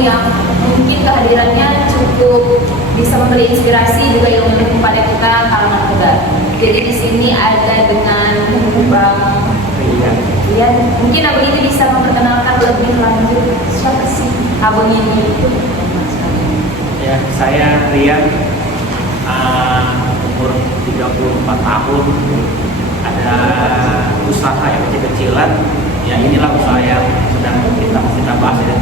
yang mungkin kehadirannya cukup bisa memberi inspirasi juga yang kepada kita kalangan muda. Jadi di sini ada dengan Bang Rian. Mungkin abang ini bisa memperkenalkan lebih lanjut siapa sih abang ini? Ya, saya Rian, umur 34 tahun, ada usaha yang kecil-kecilan. Ya inilah usaha yang sedang kita bahas ya.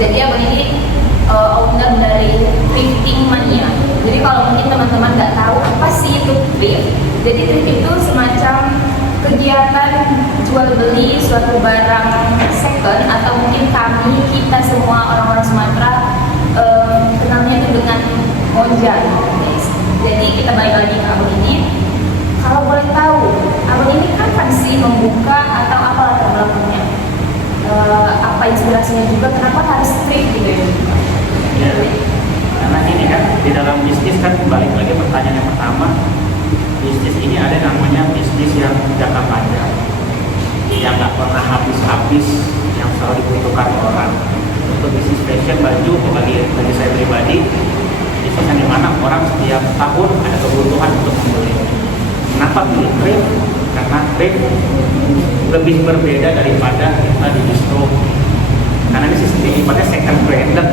Jadi abang ini owner dari Thrifting Mania. Jadi kalau mungkin teman-teman nggak tahu apa sih itu thrift. Jadi thrift itu semacam kegiatan jual beli suatu barang second, atau mungkin kita semua orang-orang Sumatera kenalnya itu dengan monja. Jadi kita balik lagi ke abang ini. Kalau boleh tahu, abang ini kapan sih membuka atau apa latar belakangnya? Apa inspirasinya juga, kenapa harus thrift gitu ya? Karena ini kan di dalam bisnis kan balik lagi pertanyaan yang pertama, bisnis ini ada namanya bisnis yang jangka panjang, yang nggak pernah habis-habis, yang selalu dibutuhkan orang. Untuk bisnis fashion baju bagi saya pribadi, bisnis yang dimana orang setiap tahun ada kebutuhan untuk membeli. Kenapa pilih thrift? Karena thrift lebih berbeda daripada kita di distro. Karena ini sistem sifatnya second branded,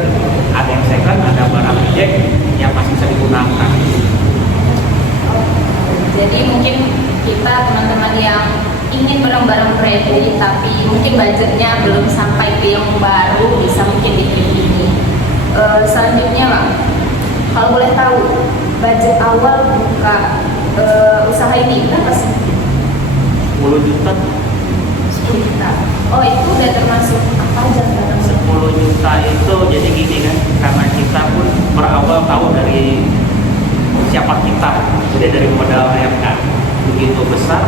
ada yang second, ada barang ejek yang masih bisa digunakan. Jadi mungkin kita teman-teman yang ingin barang-barang branded tapi mungkin budgetnya belum sampai ke yang baru, bisa mungkin di ini. Selanjutnya Bang, kalau boleh tahu budget awal buka usaha ini berapa sih? 10 juta. 10 juta. Oh, itu udah termasuk apa aja? 10 juta itu jadi gini kan, karena kita pun berawal tahu dari siapa kita, jadi dari modal yang kan begitu besar.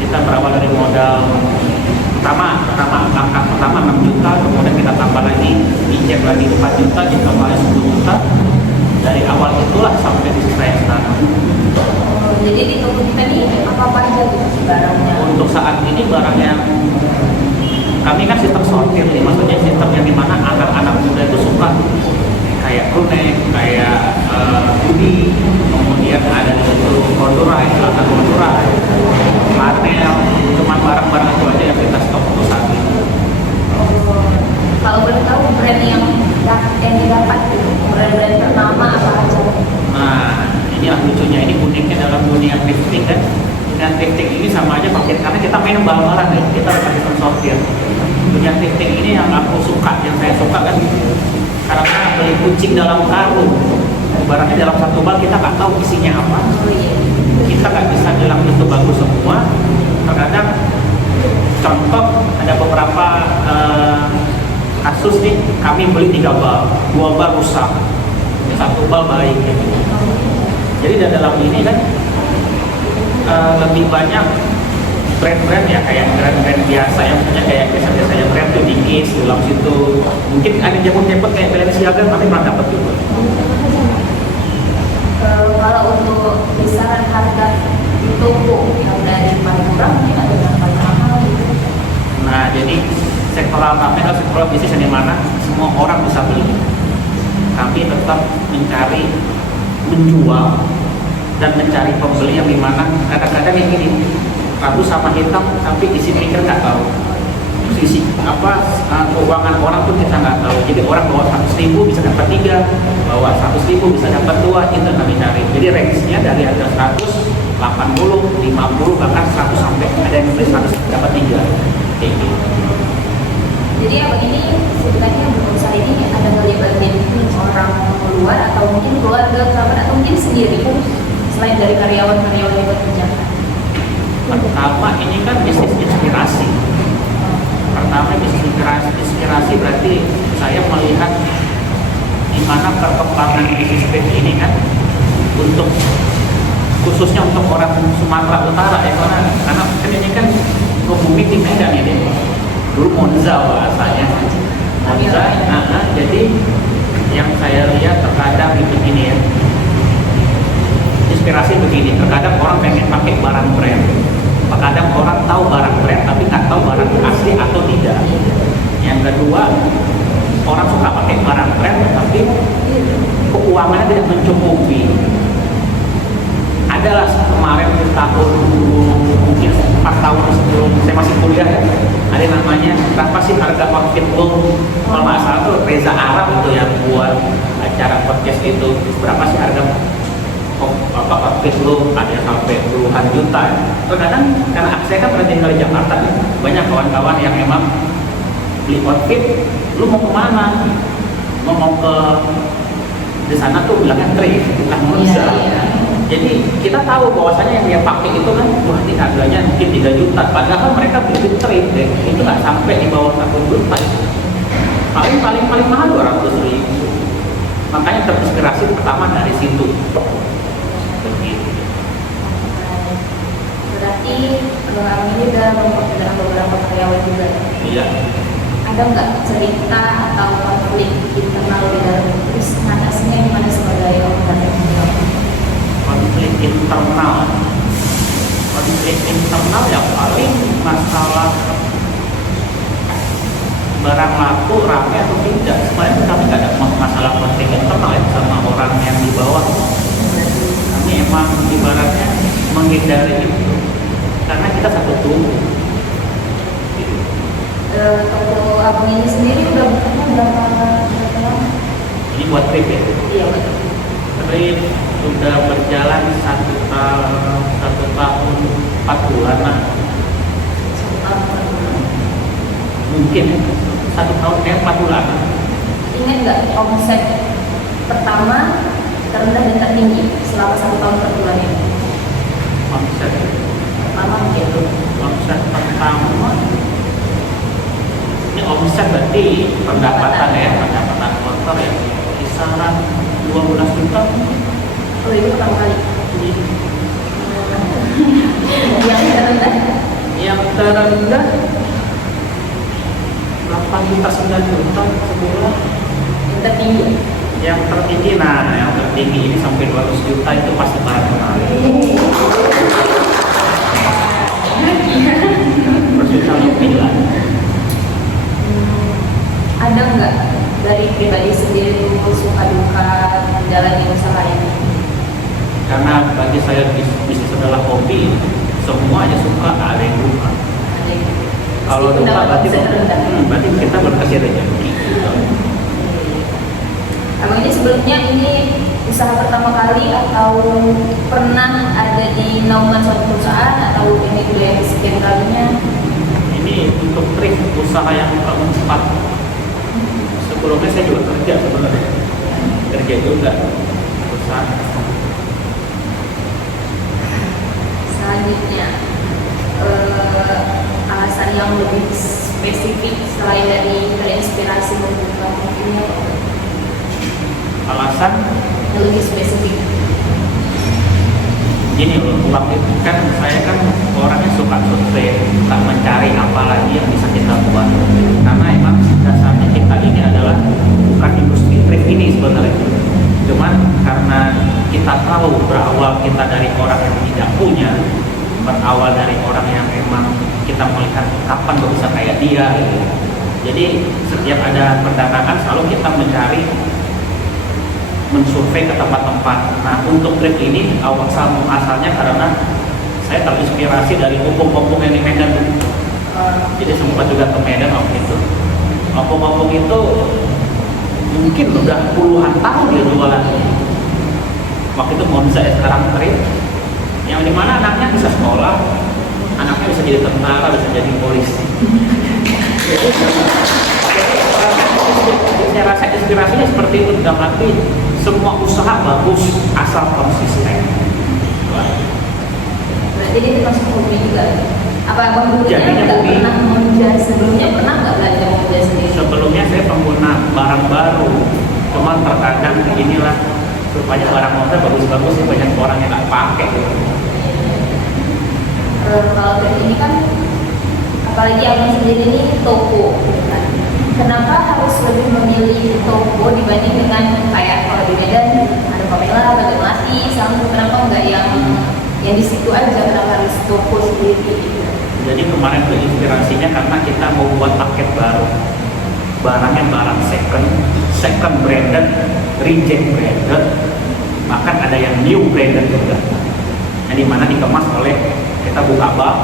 Kita berawal dari modal angka pertama 6 juta, kemudian kita tambah lagi, dicek lagi 4 juta, kita mulai 10 juta. Dari awal itulah sampai di saya sekarang. Jadi di toko kita nih apa aja gitu barangnya? Untuk saat ini barang yang kami kan sistem sortir nih, maksudnya sistem yang dimana anak-anak muda itu suka kayak crewneck, kayak hoodie, kemudian ada di situ corduroy, celana corduroy, flanel, cuma barang-barang itu aja yang kita stok untuk saat ini. Kalau boleh tahu brand yang didapat gitu, brand-brand ternama apa aja? Nah, inilah lucunya, ini uniknya dalam dunia thrifting kan. Dan thrifting ini sama aja pakai, karena kita main bal-balan nih, kita pakai sistem sortir. Dunia thrifting ini yang aku suka, yang saya suka kan, karena beli kucing dalam karung, barangnya dalam satu bal, kita nggak tahu isinya apa. Kita nggak bisa bilang itu bagus semua. Terkadang contoh ada beberapa kasus nih, kami beli 3 bal, 2 bal rusak, 1 bal baik gitu. Jadi dalam ini kan lebih banyak brand-brand ya, kayak brand-brand biasa yang punya kayak biasanya brand tuh dikis di dalam situ. Mungkin ada jemput-jemput kayak Balenciaga, tapi pernah dapat juga. Kalau untuk kisaran harga di toko yang dari paling murah mungkin ada yang paling mahal gitu. Nah, jadi sektoral kami adalah sektoral bisnis yang dimana semua orang bisa beli. Kami tetap mencari menjual dan mencari pembeli yang dimana kadang-kadang yang gini rabu sama hitam, tapi isi pikir nggak tahu, sisi keuangan orang pun kita nggak tahu. Jadi orang bawa 100.000 bisa dapat 3, bawa 100.000 bisa dapat 2, itu kami cari. Jadi range-nya dari harga 100, 80, 50, bahkan 100 sampai ada yang beli 100 dapat 3 kayak gitu. Jadi abang ini sebenarnya berusaha ini ada ngelibatin orang luar atau mungkin keluarga, kerabat, atau mungkin sendiri selain dari karyawan-karyawan yang bekerja. Pertama ini kan bisnis inspirasi. Pertama bisnis inspirasi berarti saya melihat di mana perkembangan bisnis ini kan untuk khususnya untuk orang Sumatera Utara ya, karena kan ini kan bumi di Medan ini. Dulu Monza bahasanya, Monza. Jadi yang saya lihat terkadang itu gini ya, inspirasi begini. Terkadang orang pengen pakai barang brand, terkadang orang tahu barang brand tapi nggak tahu barang asli atau tidak. Yang kedua berapa sih harga outfit lo? Kalau nggak salah tuh Reza Arab itu yang buat acara podcast itu, berapa sih harga outfit lo? Ada yang sampai puluhan juta. Terkadang karena saya kan pernah tinggal di Jakarta, banyak kawan-kawan yang emang beli outfit, lu mau kemana? Mau ke di sana tuh bilangnya trip, bukan monster. Jadi kita tahu bahwasanya yang dia pakai itu kan, wah ini harganya mungkin 3 juta, padahal mereka beli trip deh, itu nggak sampai di bawah 1 juta. Paling mahal 200.000. Makanya terinspirasi pertama dari situ. Begitu. Berarti Abang ini udah memperkenalkan beberapa karyawan juga. Iya. Ada nggak cerita atau konflik internal di dalam terus mengatasinya gimana sebagai orang Konflik internal yang paling masalah barang laku rame atau tidak. Sebenarnya kami nggak ada masalah konflik internal ya sama orang yang di bawah. Kami emang ibaratnya menghindari itu karena kita satu tubuh. Toko Abang ini sendiri udah berapa lama? Ini buat trip ya? Iya betul. Trip sudah berjalan 1 tahun 4 bulan lah. 1 tahun 4 bulan. Mungkin 1 tahun 4 bulan. Ingat nggak omset pertama terendah dan tertinggi selama 1 tahun per bulan ini? Omset Pertama mungkin tuh. omset pertama ini omset berarti pendapatan ya, pendapatan kotor ya, kisaran 12 juta. Oh itu pertama kali. Yang terendah? Yang terendah 8 juta 9 juta sebulan. Yang tertinggi? Yang tertinggi, yang tertinggi ini sampai 200 juta itu pasti barang kali. Perjuta lebih lah. Ada nggak dari pribadi sendiri suka duka menjalani usaha ini? Karena bagi saya bisnis adalah hobi, semuanya suka, ada yang duka. Kalau duka berarti kita berkasih rezeki. Abang ini sebelumnya ini usaha pertama kali atau pernah ada di naungan suatu perusahaan atau ini udah yang sekian kalinya? Ini untuk trip usaha yang keempat. Sebelumnya saya juga kerja sebenarnya, kerja juga usaha. Selanjutnya alasan yang lebih spesifik selain dari terinspirasi membuka ini Alasan yang lebih spesifik. gini loh, waktu itu kan saya kan orangnya suka survei, suka mencari apa lagi yang bisa kita buat. Karena emang dasarnya kita ini adalah bukan industri trip ini sebenarnya. Cuman karena kita tahu berawal kita dari orang yang tidak punya, berawal dari orang yang emang kita melihat kapan gue bisa kayak dia gitu. Jadi setiap ada perdagangan selalu kita mencari, mensurvei ke tempat-tempat. Nah untuk trip ini asalnya karena saya terinspirasi dari opung-opung yang di Medan. Jadi sempat juga ke Medan waktu itu. Opung-opung itu mungkin udah puluhan tahun dia jualan. Waktu itu Monza ya, sekarang trip. Yang dimana anaknya bisa sekolah, anaknya bisa jadi tentara, bisa jadi polisi. Saya rasa inspirasinya seperti itu, dalam arti semua usaha bagus asal konsisten. Berarti dia termasuk hobi juga. Apa abang dulunya Jadinya nggak hobi. pernah mengejar sebelumnya pernah nggak belajar mengejar sendiri? Sebelumnya saya pengguna barang baru, cuman terkadang inilah supaya barang motor bagus-bagus sih banyak orang yang nggak pakai. Kalau dari ini kan apalagi abang sendiri ini toko, kan? Kenapa harus lebih memilih toko dibanding dengan kayak kalau di Medan ada Pamela, ada Melati, sama kenapa nggak yang di situ aja, kenapa harus toko sendiri gitu? Jadi kemarin tuh inspirasinya karena kita mau buat paket baru, barangnya barang second branded, reject branded, bahkan ada yang new branded juga. Yang dimana dikemas oleh kita buka bak,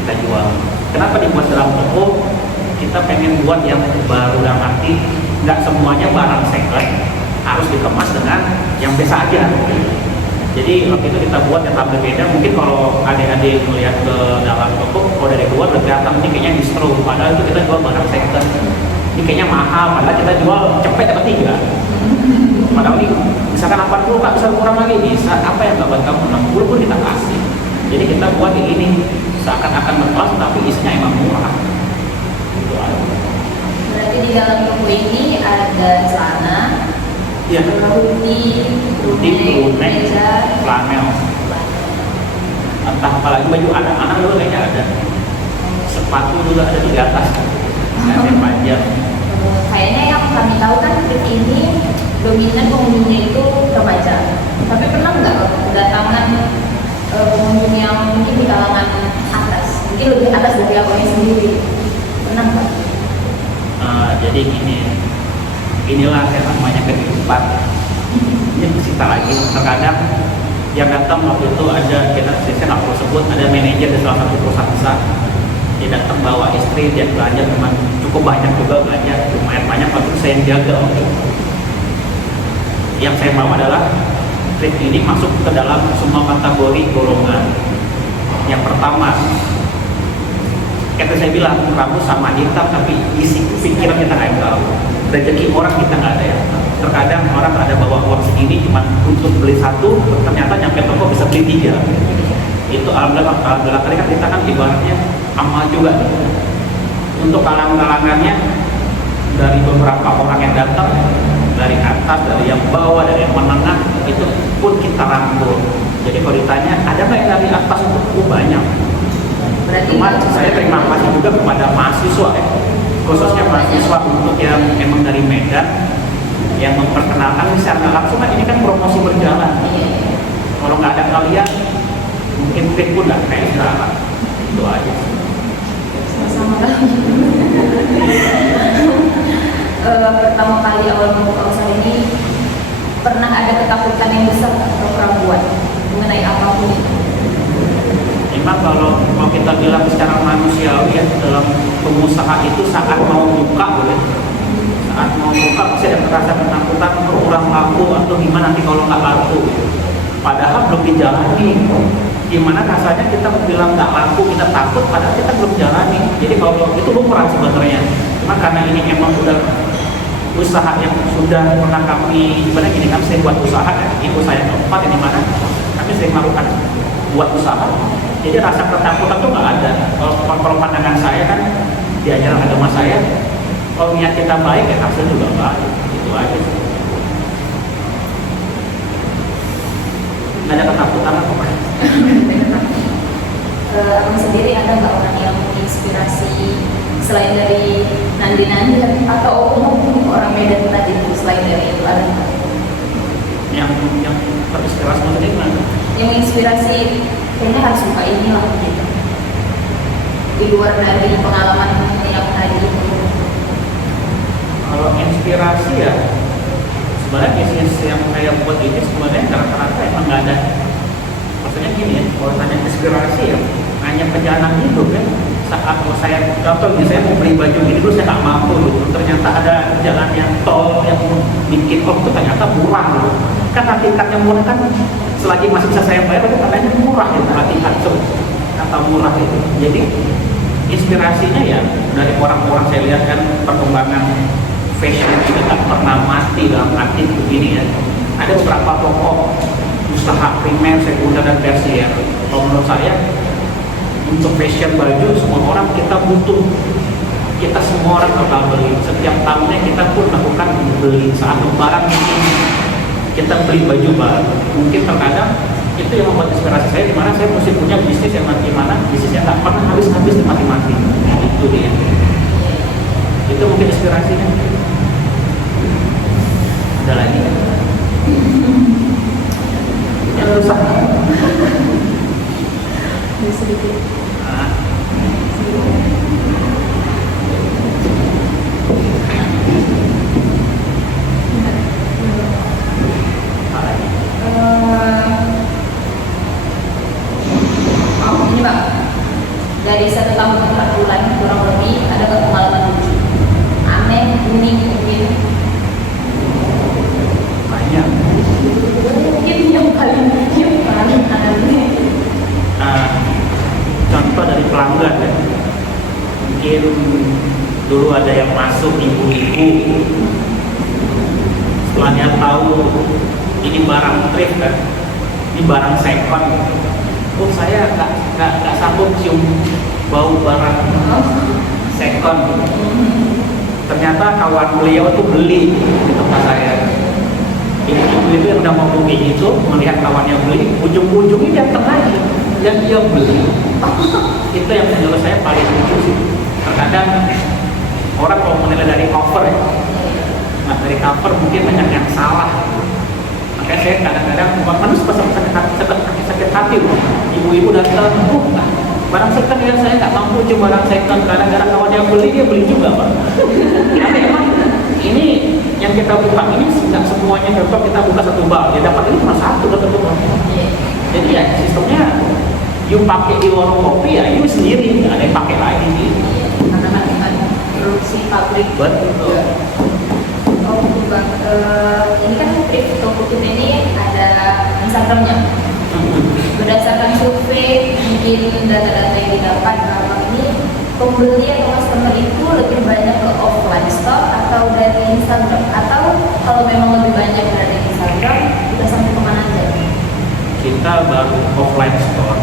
kita jual. Kenapa dibuat dalam toko? kita pengen buat yang baru, dalam arti nggak semuanya barang second harus dikemas dengan yang biasa aja. Jadi waktu itu kita buat yang tampil beda. Mungkin kalau adik-adik melihat ke dalam toko, kalau dari luar udah kelihatan ini kayaknya distro, padahal itu kita jual barang second. Ini kayaknya mahal, padahal kita jual cepet atau 3. Padahal ini misalkan 80 Kak, bisa kurang lagi, bisa. Apa yang nggak buat kamu 60 pun kita kasih. Jadi kita buat yang ini seakan-akan berkelas tapi isinya emang murah. Gitu aja. Berarti di dalam toko ini ada celana, Iya. hoodie, Bonek, meja, flanel. Entah apalagi baju anak-anak dulu kayaknya ada. Sepatu juga ada di atas. Yang panjang. Kayaknya yang kami tahu kan trip ini dominan pengunjungnya itu remaja. Tapi pernah nggak kedatangan pengunjung yang mungkin di kalangan atas, mungkin lebih atas dari abangnya sendiri? Pernah nggak? Jadi gini, inilah yang namanya kehidupan. Ini cerita lagi. Terkadang yang datang waktu itu ada, saya nggak perlu sebut, ada manajer di salah satu perusahaan besar. Dia datang bawa istri, dia belanja memang cukup banyak juga, belanja lumayan banyak, waktu itu saya yang jaga waktu itu. Yang saya mau adalah trip ini masuk ke dalam semua kategori golongan. Yang pertama, kayak saya bilang, rambut sama hitam, tapi isi pikiran kita nggak tahu. Rezeki orang kita nggak ada yang tahu. Terkadang orang ada bawa uang segini cuma untuk beli satu, ternyata nyampe toko bisa beli 3. Itu alhamdulillah kali kan kita kan ibaratnya amal juga. Untuk kalangan-kalangannya, dari beberapa orang yang datang, dari atas, dari yang bawah, dari yang menengah, itu pun kita rangkul. Jadi kalau ditanya ada nggak yang dari atas, itu banyak. Berarti Cuma saya terima kasih juga kepada mahasiswa ya, khususnya mahasiswa untuk yang emang dari Medan yang memperkenalkan secara langsung. Kan ini kan promosi berjalan. Kalau nggak ada kalian, mungkin trip pun nggak kayak sekarang. Itu aja. sama-sama kali. Pertama kali awal membuka usaha ini pernah ada ketakutan yang besar atau keraguan mengenai apapun itu? Memang kalau kita bilang secara manusiawi ya, dalam pengusaha itu saat mau buka saat mau buka pasti ada rasa ketakutan kurang laku atau gimana nanti kalau nggak laku. Padahal belum dijalani. Gimana rasanya kita bilang nggak laku, kita takut, padahal kita belum jalani. Jadi kalau itu lumrah sebenarnya. Cuma karena ini emang udah usaha yang sudah pernah kami, gimana gini kan, saya buat usaha ya, ibu saya keempat ini mana, kami sering melakukan buat usaha. Jadi rasa ketakutan tuh nggak ada. Kalau pandangan saya kan di ajaran agama saya, kalau niat kita baik ya hasil juga baik. Itu aja. Nggak ada ketakutan apa Pak? Abang sendiri ada nggak orang yang menginspirasi selain dari Nandi atau umum orang Medan tadi itu, selain dari itu ada nggak? Yang terinspirasi maksudnya gimana? Yang menginspirasi kayaknya harus buka ini lah gitu. Di luar dari pengalaman yang tadi itu. Kalau inspirasi ya, sebenarnya bisnis yang saya buat ini sebenarnya rata-rata emang nggak ada. Maksudnya gini ya, kalau tanya inspirasi ya hanya perjalanan hidup ya. Saat saya contoh ini, saya mau beli baju gini dulu saya nggak mampu gitu. Ternyata ada jalan yang tol yang bikin itu ternyata murah gitu. Kan hakikatnya murah kan selagi masih bisa saya bayar itu katanya murah ya, hakikat kata murah itu. Jadi inspirasinya ya dari orang-orang saya lihat kan perkembangan fashion itu tak pernah mati dalam arti begini ya. Ada beberapa pokok usaha primer, sekunder dan tersier. Kalau menurut saya untuk fashion baju semua orang kita butuh. Kita semua orang bakal beli. Setiap tahunnya kita pun melakukan beli saat lebaran mungkin kita beli baju baru. Mungkin terkadang itu yang membuat inspirasi saya, dimana saya mesti punya bisnis yang mana bisnisnya nggak pernah habis-habis mati-mati. Itu dia. Itu mungkin inspirasinya. Ada lagi? Yang susah. Sedikit. Nah. Ini Pak, dari 1 tahun 4 bulan kurang lebih ada pengalaman masuk ibu-ibu. Setelah dia tahu ini barang thrift kan, ini barang second, oh saya nggak sanggup cium bau barang second. Ternyata kawan beliau tuh beli di tempat saya. Ibu itu yang udah mau booking itu melihat kawannya beli, ujung-ujungnya datang lagi dan dia beli. Itu yang menurut saya paling lucu sih. Terkadang orang kalau menilai dari cover ya, nah dari cover mungkin banyak yang salah. Makanya saya kadang-kadang manusia sakit hati loh. Ibu-ibu datang, barang second yang saya nggak mampu cuma barang second, kadang-kadang kawan yang beli dia beli juga pak. Karena emang ini yang kita buka ini nggak semuanya cocok, kita buka satu bal, ya dapat ini cuma satu dapat itu. Jadi ya sistemnya, you pakai di warung kopi ya you sendiri, nggak ada yang pakai lagi sih. Karena kan produksi pabrik. Betul. Oh bang, ini kan thrift Toko ini ada Instagramnya. Berdasarkan survei, mungkin data-data yang didapat selama ini, pembeli atau customer itu lebih banyak ke offline store atau dari Instagram, atau kalau memang lebih banyak dari Instagram, kita sampai kemana aja? Kita baru offline store.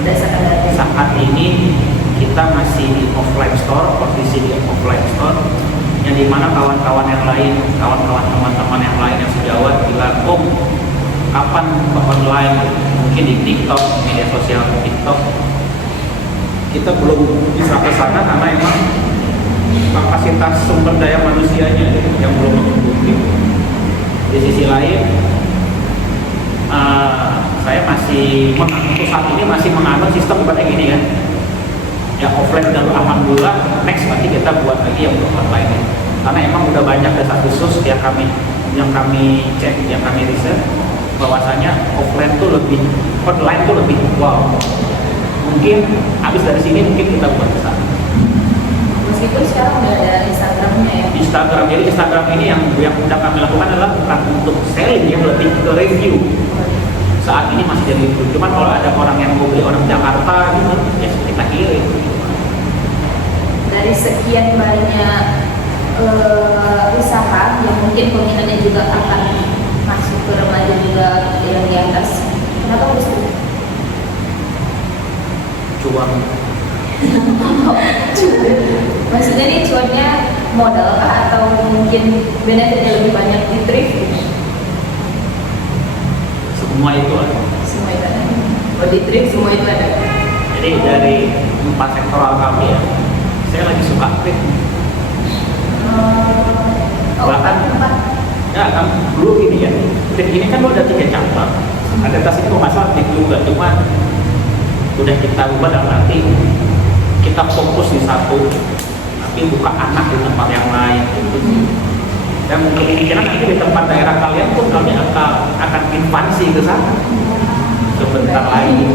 Berdasarkan data Saat ini kita masih di offline store, posisi di offline store, yang dimana kawan-kawan yang lain, kawan-kawan teman-teman yang lain yang sejawat bilang, oh kapan ke online, mungkin di TikTok, media sosial TikTok. Kita belum bisa ke sana karena emang kapasitas sumber daya manusianya yang belum mencukupi. Di sisi lain, saya masih untuk saat ini masih menganut sistem seperti ini kan. Ya offline dan alhamdulillah next nanti kita buat lagi yang untuk online. Karena emang udah banyak dasar khusus yang kami cek, yang kami riset, bahwasanya offline tuh lebih, online tuh lebih wow. Mungkin habis dari sini mungkin kita buat besar. meskipun sekarang udah ada Instagramnya ya. Instagram, jadi Instagram ini yang udah kami lakukan adalah bukan untuk selling ya, lebih ke review. Saat ini masih jadi review. Cuman kalau ada orang yang mau beli orang Jakarta gitu, ya kita kirim. Dari sekian banyak usaha yang mungkin peminatnya juga akan masuk ke remaja juga yang di atas, kenapa harus Cuan. maksudnya nih cuannya modal kah atau mungkin benefitnya lebih banyak di thrift gitu? Semua itu ada. Semua itu ada. Oh, di thrift semua itu ada. Jadi dari 4 sektoral kami ya, saya lagi suka thrift. Bahkan ya kan dulu ini ya, thrift ini kan udah 3 cabang. Ada tas ini masalah thrift juga, cuma udah kita ubah dalam arti kita fokus di satu, tapi buka anak di tempat yang lain gitu. Dan kemungkinan nanti di tempat daerah kalian pun kami akan ekspansi ke sana sebentar lagi.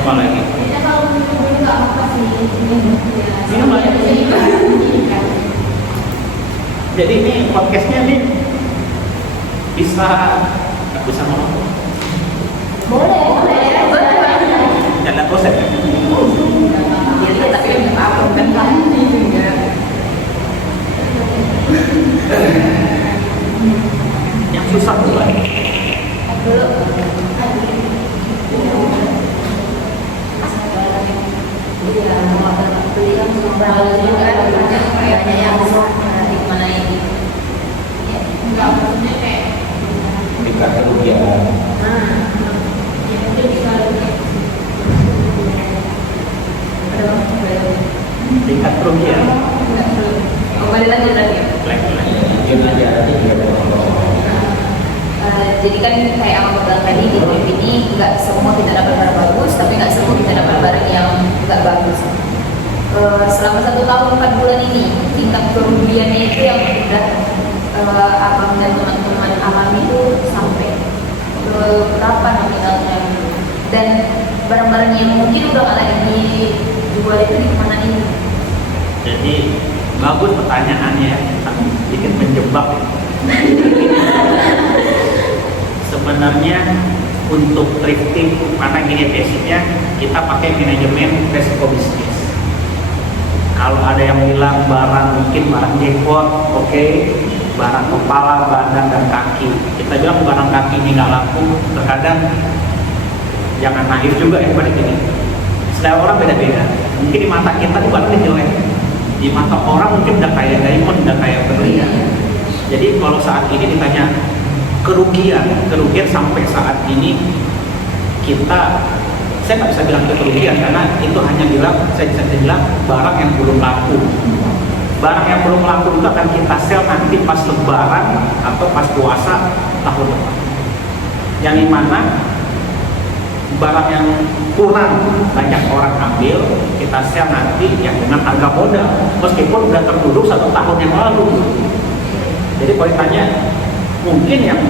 Apa lagi? Minum lah ya. Jadi ini podcastnya nih bisa ngomong. Boleh. Jangan bosan ya. Jadi tapi apa kan juga. Yang susah tuh lah. Dulu. Iya, beli yang berapa juga banyak yang di mana ini. Ya, enggak maksudnya kayak Tingkat kerugian. Tingkat kerugian. Kembali lagi tadi. Jadi kan kayak aku bilang tadi di trip ini nggak semua kita dapat barang bagus, tapi nggak semua kita dapat barang yang nggak bagus. Selama 1 tahun 4 bulan ini tingkat kerugiannya itu yang udah abang dan teman-teman alami itu sampai ke berapa nominalnya, dan barang-barang yang mungkin udah nggak lagi dijual itu di mana ini? Jadi bagus pertanyaannya, sedikit menjebak. Sebenarnya untuk thrifting karena gini basicnya kita pakai manajemen resiko bisnis. Kalau ada yang bilang barang mungkin barang jackpot, oke, barang kepala, badan dan kaki. Kita bilang barang kaki ini nggak laku. Terkadang jangan naif juga ya pada gini. Selera orang beda-beda. Mungkin di mata kita itu barangnya jelek, di mata orang mungkin udah kayak diamond, udah kayak berlian. Jadi kalau saat ini ditanya kerugian sampai saat ini saya nggak bisa bilang itu kerugian karena itu hanya saya bisa bilang barang yang belum laku. Barang yang belum laku itu akan kita sell nanti pas lebaran atau pas puasa tahun depan. Yang dimana barang yang kurang banyak orang ambil kita sell nanti yang dengan harga modal meskipun udah terduduk 1 tahun yang lalu. Jadi kalau ditanya mungkin yang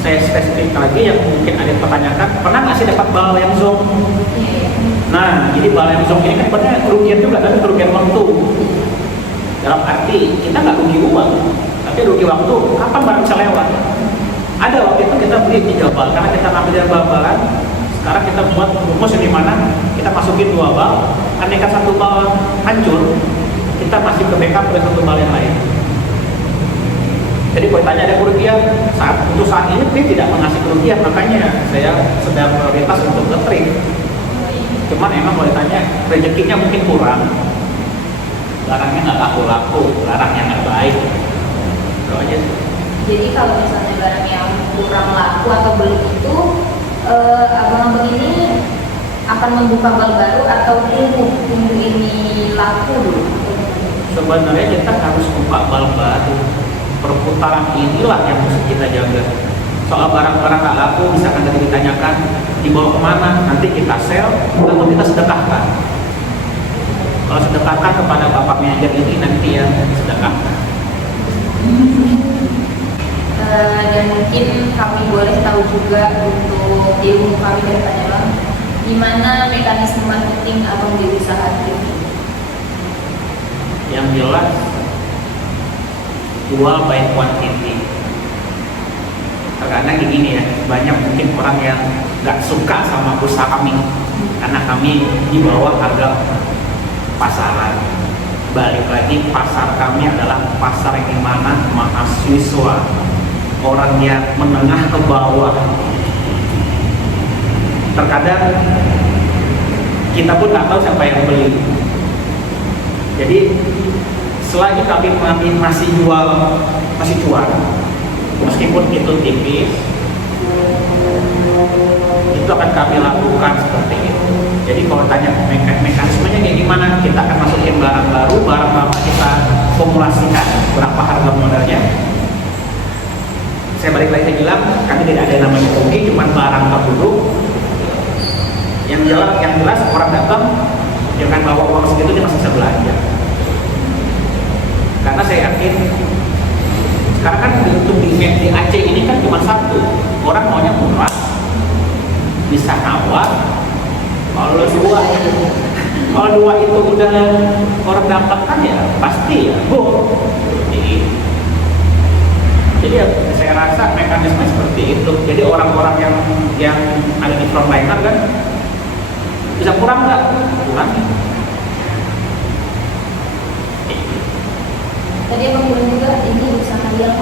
saya spesifik lagi yang mungkin ada yang pertanyakan, pernah nggak sih dapat bal yang zong? Nah, jadi bal yang zong ini kan sebenarnya kerugian juga, tapi kerugian waktu. Dalam arti kita nggak rugi uang, tapi rugi waktu. Kapan barang bisa lewat? Ada waktu itu kita beli 3 bal karena kita ngambil dari bal-balan. Sekarang kita buat rumus yang dimana kita masukin 2 bal, andaikan 1 bal hancur, kita masih ke backup dengan 1 bal yang lain. Jadi kalau ditanya ada kerugian, untuk saat ini tidak mengasih kerugian, makanya saya sedang prioritas untuk nge-trade. Cuman emang kalau ditanya rezekinya mungkin kurang, barangnya nggak laku-laku, barangnya nggak baik, itu aja. Jadi kalau misalnya barang yang kurang laku atau belum itu, abang-abang ini akan membuka bal baru atau tunggu ini laku dulu? Sebenarnya kita harus buka bal baru. Perputaran inilah yang harus kita jaga. Soal barang-barang nggak laku, misalkan tadi ditanyakan dibawa kemana, nanti kita sell atau kita sedekahkan. Kalau sedekahkan kepada bapak manajer ini nanti ya sedekahkan. Dan mungkin kami boleh tahu juga untuk ilmu kami ke depannya bang, gimana mekanisme marketing abang di usaha ini? Yang jelas jual by quantity. Terkadang begini ya, banyak mungkin orang yang nggak suka sama usaha kami karena kami di bawah harga pasaran. Balik lagi, pasar kami adalah pasar yang dimana mahasiswa, orang yang menengah ke bawah. Terkadang kita pun nggak tahu siapa yang beli. Jadi selagi kami masih jual, meskipun itu tipis, itu akan kami lakukan seperti itu. Jadi kalau tanya mekanismenya kayak gimana, kita akan masukin barang baru, barang lama kita formulasikan berapa harga modalnya. Saya balik lagi bilang, kami tidak ada namanya rugi, cuma barang terduduk. Yang jelas orang datang jangan bawa uang segitu, dia masih bisa belanja. Karena saya yakin sekarang kan untuk di Aceh ini kan cuma satu, orang maunya murah, bisa nawar. Kalau dua itu udah orang dapatkan ya pasti ya jadi ya, saya rasa mekanisme seperti itu. Jadi orang-orang yang ada di frontliner kan bisa kurang nggak? Kurang. Tadi abang bilang juga ini usaha yang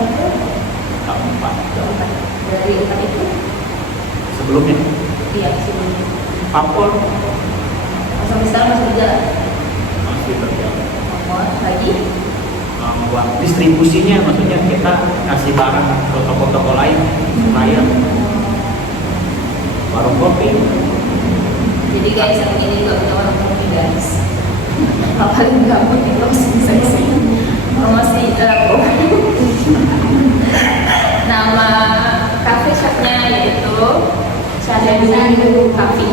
Keempat dari 4 itu? sebelumnya Iya, sebelumnya. Papua Sampai sekarang masih berjalan? masih berjalan. Lagi? Buat distribusinya, maksudnya kita kasih barang ke toko-toko lain, supplier, warung kopi. Jadi guys, yang ini juga punya warung kopi guys. Paling gabut di closing seksi. Promosi nama cafe shopnya yaitu Shadow Cafe.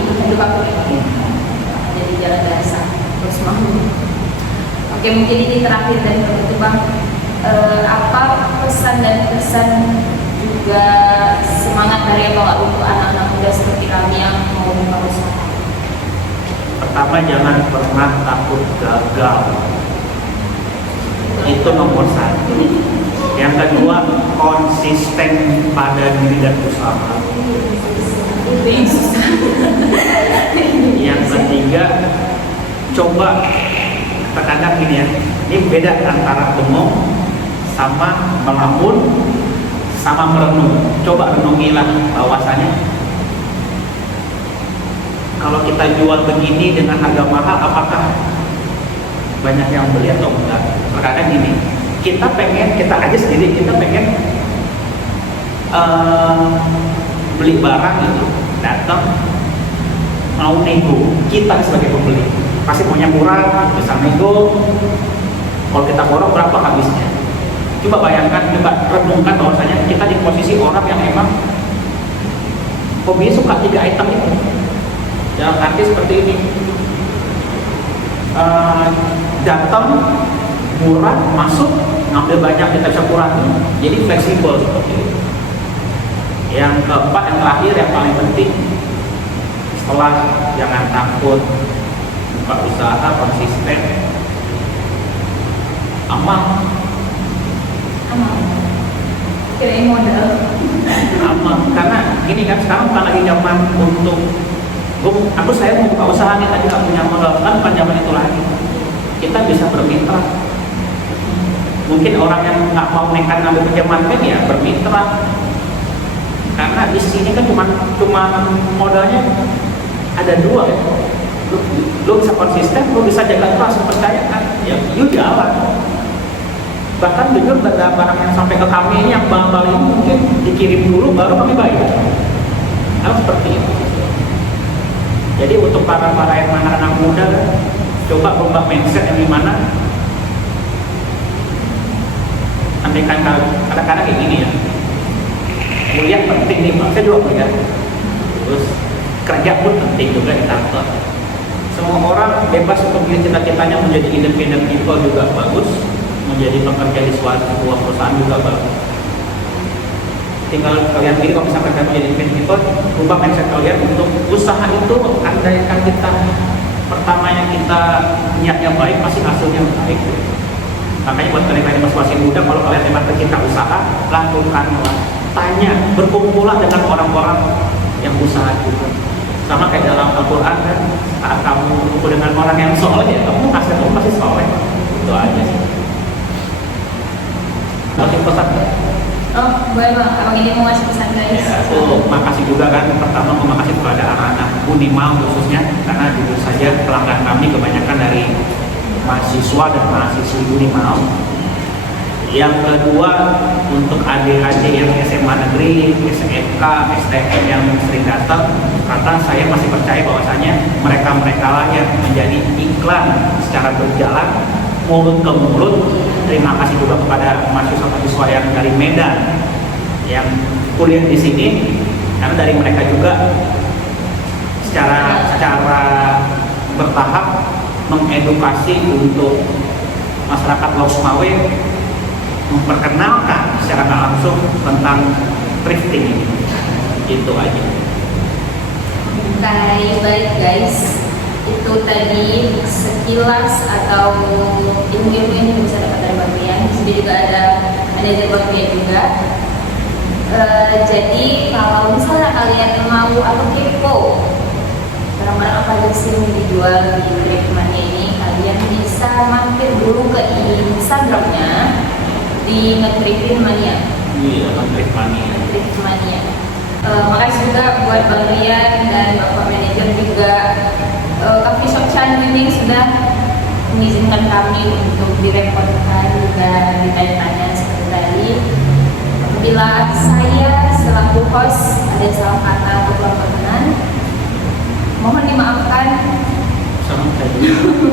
Jadi jalan biasa terus mau. Oke, mungkin ini terakhir dan penutup bang, apa pesan dan kesan juga semangat dari Bapak untuk anak-anak muda seperti kami yang mau membuka usaha? Pertama, jangan pernah takut gagal. Itu nomor 1. Yang kedua, konsisten pada diri dan usaha. Itu yang susah. Yang ketiga, coba terkadang gini ya, ini beda antara bengong sama melamun sama merenung. Coba renungilah bahwasanya kalau kita jual begini dengan harga mahal, apakah banyak yang beli atau enggak? Terkadang gini, kita aja sendiri kita pengen beli barang gitu, datang mau nego, kita sebagai pembeli pasti maunya murah, bisa nego. Kalau kita borong berapa habisnya? Coba bayangkan, coba renungkan bahwasanya kita di posisi orang yang emang hobinya suka 3 item itu. Dalam arti seperti ini, datang murah, masuk, ngambil banyak, kita bisa kurangi, jadi fleksibel seperti itu. Yang keempat, yang terakhir, yang paling penting, setelah jangan takut buka usaha, konsisten, amal. Kirain modal. Amal, karena ini kan sekarang bukan lagi zaman untuk saya mau buka usaha nih, tadi nggak punya modal, kan bukan zaman itu lagi. Kita bisa bermitra. Mungkin orang yang nggak mau nekat ngambil pinjaman bank ya bermitra. Karena di sini kan cuma modalnya ada 2 ya. Lu bisa konsisten, lu bisa jaga terus, percaya kan? Ya, yuk jalan. Bahkan jujur barang yang sampai ke kami ini yang bal-bal ini mungkin dikirim dulu baru kami bayar. Harus seperti itu. Jadi untuk para yang anak-anak muda, coba ubah mindset yang dimana andaikan kadang-kadang kayak gini ya, kuliah penting nih Pak, saya juga kuliah, terus kerja pun penting juga di kantor. Semua orang bebas untuk pilih cita-citanya, menjadi independent people juga bagus, menjadi pekerja di suatu sebuah perusahaan juga bagus. Tinggal kalian pilih, kalau misalkan kalian menjadi independent people, ubah mindset kalian untuk usaha itu. Andaikan kita pertamanya kita niatnya baik, pasti hasilnya baik. Makanya buat kalian yang masih muda, kalau kalian memang pecinta usaha, lakukanlah, tanya, berkumpullah dengan orang-orang yang usaha juga. Sama kayak dalam Al-Quran kan, saat kamu berkumpul dengan orang yang soleh, ya kamu hasilnya pasti soleh. Itu aja sih. Masih pesan? Oh, boleh Bang, abang ini mau ngasih pesan guys. Ya, aku makasih juga kan, pertama mau makasih kepada anak-anak Unimau khususnya, karena jujur saja pelanggan kami kebanyakan dari mahasiswa dan mahasiswi Unimau. Yang kedua, untuk adik-adik yang SMA negeri, SMK, STM yang sering datang, karena saya masih percaya bahwasanya mereka-mereka lah yang menjadi iklan secara berjalan mulut ke mulut. Terima kasih juga kepada mahasiswa-mahasiswa yang dari Medan yang kuliah di sini, karena dari mereka juga secara bertahap mengedukasi untuk masyarakat Laut Sumawe, memperkenalkan secara langsung tentang thrifting ini. Itu aja. Baik guys, itu tadi sekilas atau ilmu-ilmu yang bisa dapat dari Bang Rian. Di sini juga ada manajer Bang Rian juga. Jadi kalau misalnya kalian mau atau kepo barang-barang apa aja sih yang dijual di Thriftmania ini, kalian bisa mampir dulu ke Instagramnya di Thriftmania. Iya, Thriftmania. Thriftmania. Makasih juga buat Bang Rian dan Bapak Manajer juga Coffee Shop Chanwining sudah mengizinkan kami untuk direpotkan dan ditanya-tanya seperti tadi. Apabila saya selaku host ada salah kata atau kurang berkenan, mohon dimaafkan. Sama saya juga.